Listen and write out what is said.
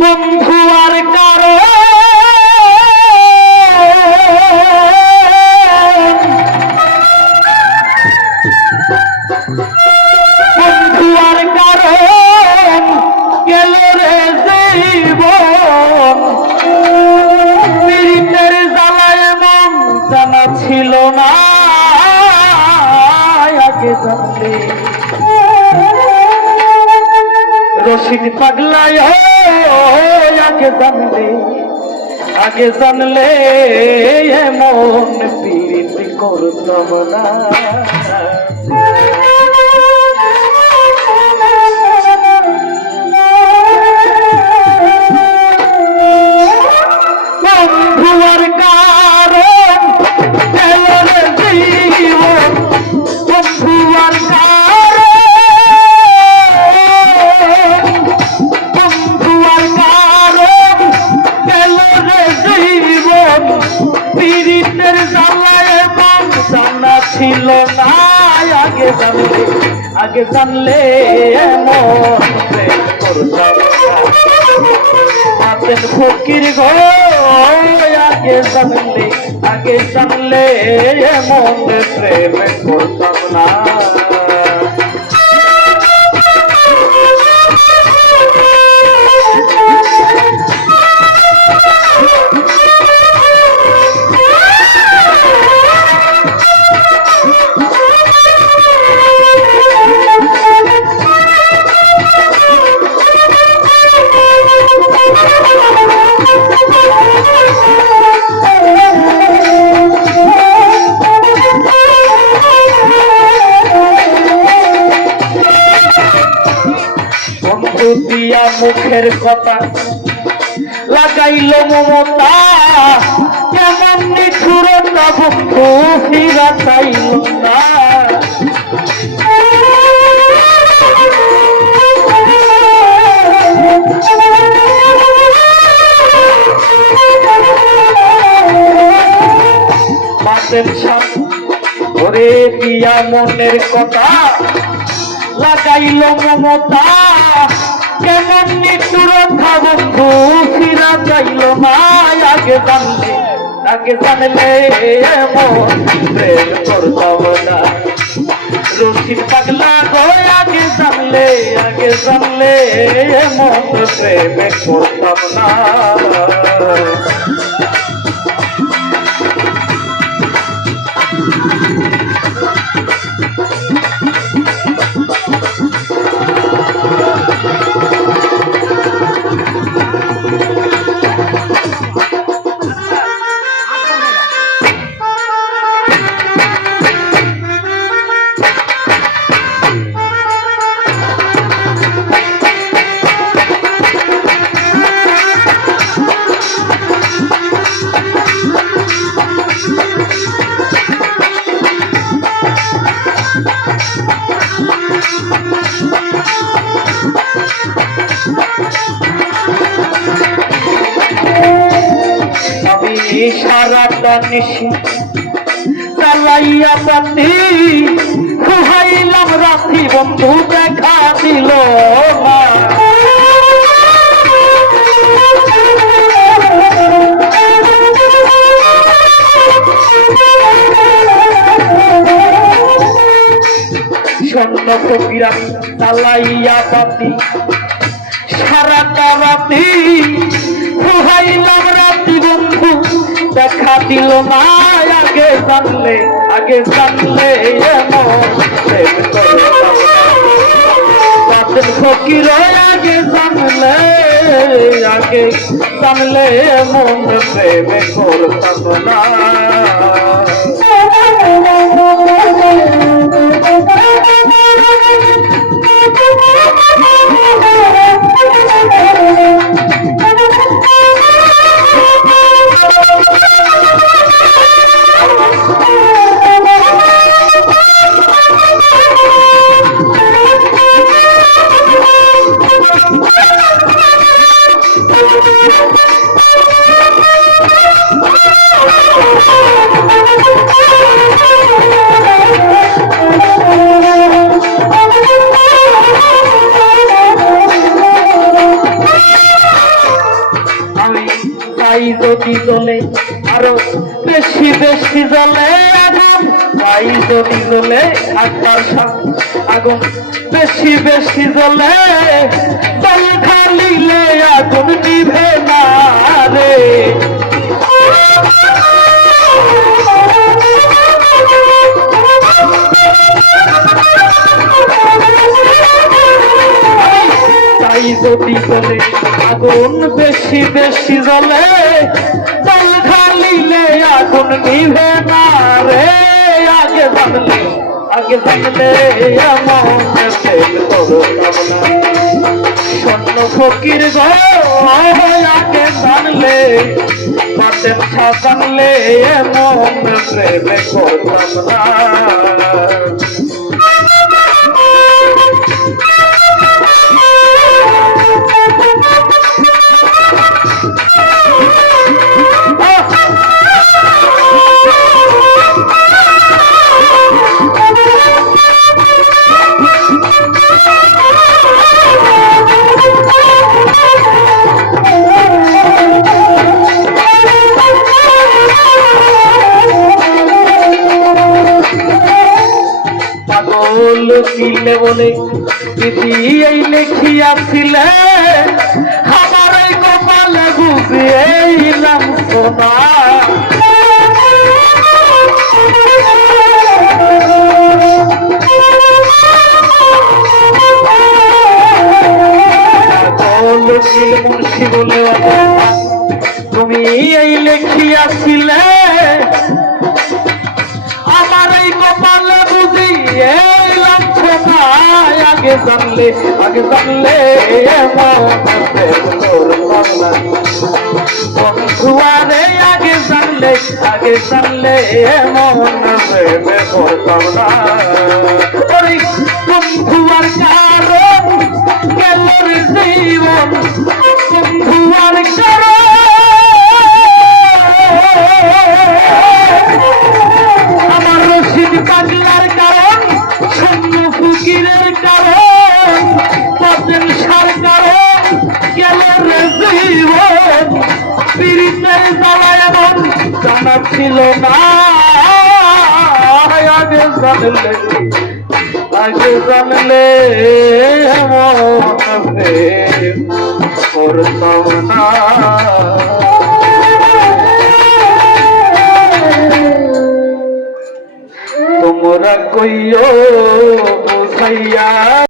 বন্ধু আর কারো বন্ধু আর কারো গেল রে জীবন পীড়িতের জ্বালায় মন জানা ছিল না আগে জানলে রশিদ পাগলায় আগে জানলে এমন পীড়িত করতাম না বন্ধু আর কারণ গেল রে জীবন বন্ধু আর পীড়িতের জ্বালায় মন জানা ছিল না আগে জানলে এমন প্রেম করতাম আছেন ফকির গো আগে জানলে এমন প্রেম করতাম না দিয়া মুখের কথা লাগাইল মমতা কেমন নিঠুরতা বন্ধু ফিরা চাইল না মাসের সামনে ধরে দিয়া মনের কথা লাগাইল মমতা কেমন নিঠুরতা বন্ধু ফিরা চাইল না আগে জানলে এমন প্রেম করতাম না রশিদ পাগলা গো আগে জানলে এমন প্রেম করতাম না সারাটা নিশি চালাইয়া পাতি খুহাইলাম রাত্রি বন্ধু দেখা দিল না স্বর্ণ ফকিরা চালাইয়া পাতি সারাটা রাত্রি খুহাইলাম রাত্রি বন্ধু দেখা দিল না আগে জানলে এমন প্রেম করতাম না ফকির আগে জানলে এমন প্রেম করতাম না Thank you. আরো বেশি বেশি জ্বলে আগুন, তাই যদি জ্বলে একবার আগুন বেশি বেশি জ্বলে, জল ঢালিলে আগুন নিভে না রে। তাই যদি জ্বলে আগুন বেশি বেশি জ্বলে, জল ঢালিলে আগুন নিভে না রে। আগে জানলে এমন প্রেম করতাম না, স্বর্ণ ফকির গো আগে জানলে, বাতেন জানলে এমন প্রেম করতাম না। পাগল ছিলে বলে দিদি এই লেখিয়াছিলে, আমার এই কপালে বুঝিয়েইলাম সোনা। পাগল ছিলে মুন্সি বলে তুমি এই লেখিয়াছিলে, আমার এই কপালে বুঝিয়েইলাম সোনা। আগে জানলে এমন প্রেম করতাম না বন্ধু, আরে আগে জানলে এমন প্রেম করতাম না। ওরে বন্ধু আর কারণ গেল রে জীবন, বন্ধু আর কারণ আমার রশিদ পাগলার কারণ, স্বর্ণ ফকিরের কারণ, বাতেন সার কারণ গেল রে জীবন। পীড়িতের জ্বালা এমন জানা ছিল না, আগে জানলে এমন প্রেম করতাম না। তোমরা কইও বুঝাইয়া